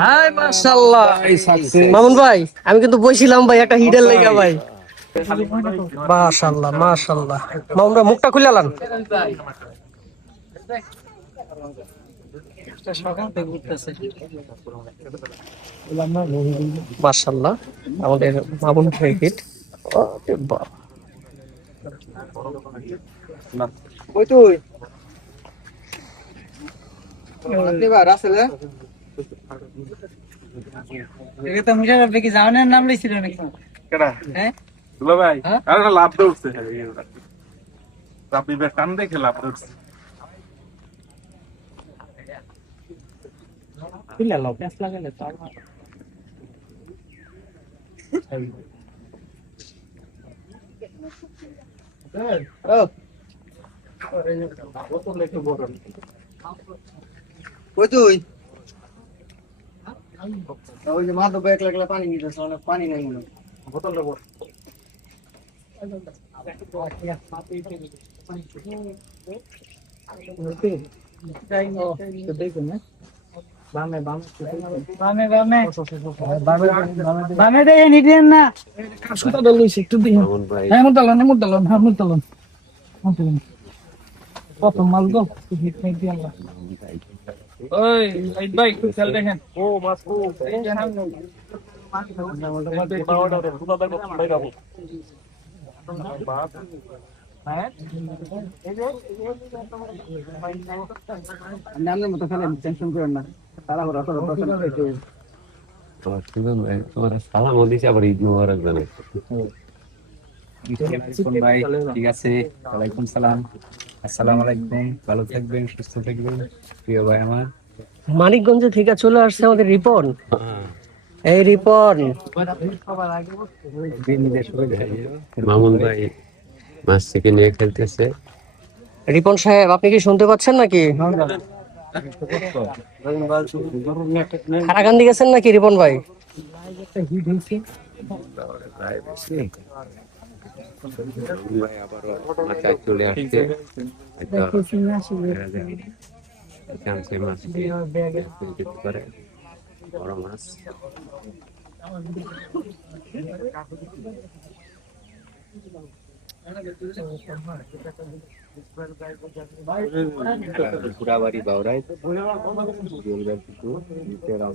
High মাশাআল্লাহ। ভাই success. Mamun ভাই, আমি কিন্তু বসছিলাম ভাই একটা হিডের লেগা ভাই। মাশাআল্লাহ মাশাআল্লাহ। মামুন ভাই মুখটা খুলে আলান। মাশাআল্লাহ আমাদের মামুন ভাই হিট। ওরে বাহ। কই তুই? এবার আসলে এটা তো মুশারফ কি জামানের নাম লইছিল নাকি? কেডা? হ্যাঁ দুলা ভাই, হ্যাঁ? আরে না লাভ দৌড়ছে আপনি টান দেখে লাভ দৌড়ছে। পিলা লাও প্যাস লাগালে তো কই তুই? ওই যে মাধব এক লাগলা পানি নিতেছ, অনেক পানি নাই মনে হয়। বোতলটা বড়। বামে বামে বামে বামে বামে দেয় নিতেন না সুতা দল লইছে একটু দিন হ্যাঁ মুদালন হ্যাঁ মুদালন প্রথম মাল গো হিট নাই দি আল্লাহ ওই লাইট ভাই একটু খেল দেখেন ও মাছ ও এই জানাম নামনের মতো খেলেন, টেনশন করেন না। তারা ওরা তো তোমার সালাম দিছে আবার ঈদ মোবারক জানাই। ভাই ঠিক আছে, ওয়ালাইকুম সালাম, আসসালামু আলাইকুম। ভালো থাকবেন, সুস্থ থাকবেন প্রিয় ভাই আমার। মানিকগঞ্জ থেকে চলে আসছে আমাদের রিপন। এই রিপন মামুন ভাই মাছ থেকে নিয়ে খেলতেছে। রিপন সাহেব, আপনি কি শুনতে পাচ্ছেন নাকি? কারাকান্দি গেছেন নাকি রিপন ভাই? ভাই আবারও মাথায় চলে আসছে। চান্সে মাছ খেলতে পারে, বড় মাছ। পুরাবাড়ি বাউরাই খেলা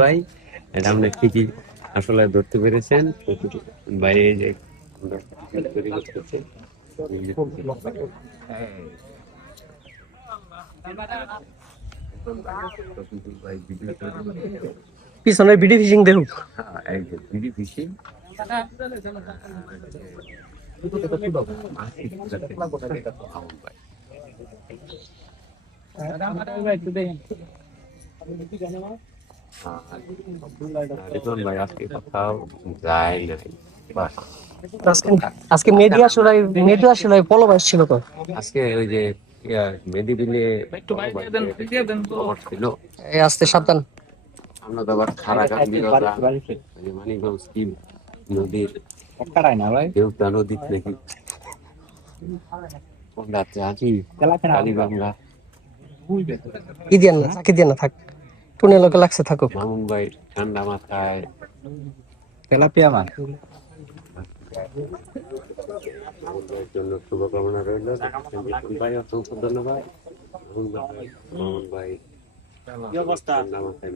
ভাই, এটা আপনি ঠিকই আসলে ধরতে পেরেছেন ভাই। এই যে তৈরি করতেছে ভাই, ভিডিও পিছনে বিডি ফিশিং দেখুক। এই যে ভিডিও ফিশিং ভাই আজকে কোথাও যায় নাই। বাস আজকে মেহেদী আসলে পলব আসছিল তো। আজকে ওই যে মেহেদী বিলে ছিল। এই আসতে সাবধান। আমরা তো আবার মানিকগঞ্জ কি নদীর দেউতা নদীর নাকি কোন রাত্রে আছি কালীগঙ্গা। ই দিয়ে না, চাকি দিয়ে না, থাক টুনে লোকে লাগছে থাকুক। মামুন ভাই ঠান্ডা মাথায় তেলাপিয়া মাছ। মামুন ভাইয়ের জন্য শুভকামনা রইল। ভাই অসংখ্য ধন্যবাদ। মামুন ভাই ঠান্ডা মাথায়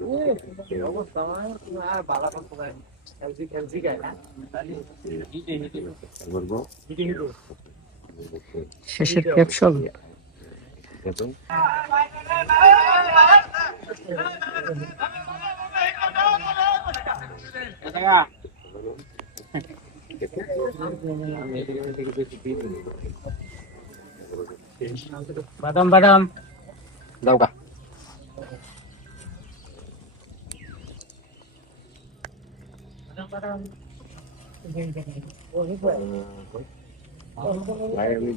বলবো শেষের ক্যাপশন বাদাম বাদাম যাও গা। ভাই আমি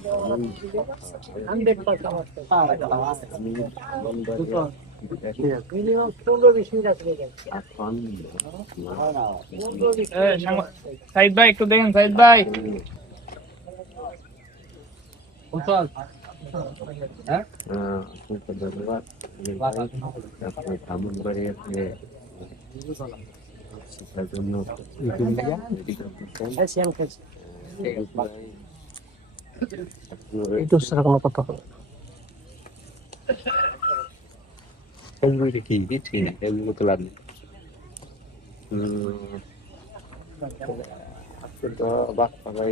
সাইদ ভাই একটু দেখেন, সাইদ ভাই। ধন্যবাদ আপনার ভ্রমণ করে শিক্ষার জন্য একটু সেরকম কথা হবে। কি ঠিক এগুলো তো লাভ নেই। আজকে তো বাচ্চা ভাই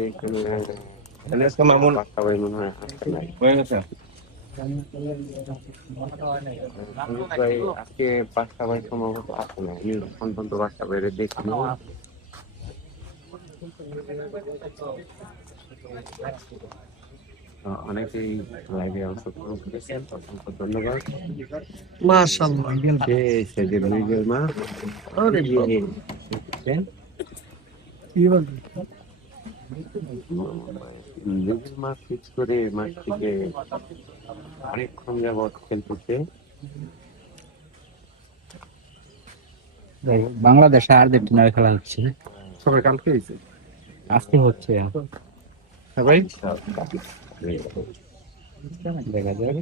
বাচ্চা ভাই মনে হয় আসছে নাই। ভাই আজকে বাচ্চা ভাই সম্ভবত আসছে না, আমি এখন পর্যন্ত বাচ্চা ভাইরে দেখিনি। অনেকেই লাইভে অংশগ্রহণ করেছেন, অসংখ্য ধন্যবাদ। মাশাআল্লাহ। সেদিন নিজের মা নিজের মা ফিক্স করে মাঠ থেকে অনেকক্ষণ যাবৎ খেলতেছে। বাংলাদেশে আর্জেন্টিনার খেলা হচ্ছে, সবাই কালকে হয়েছে আজকে হচ্ছে, সবাই দেখা যাক।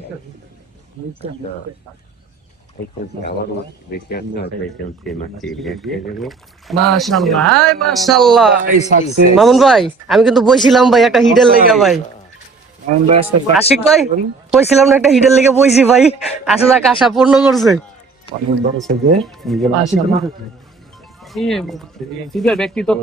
মাশাআল্লাহ, হাই মাশাআল্লাহ। মামুন ভাই আমি কিন্তু বইছিলাম ভাই একটা হিডের লেগে ভাই। আশিক ভাই কইছিলাম না একটা হিডের লেগে বইছি ভাই, আসলে যাক আশা পূর্ণ করছে। ব্যক্তি তো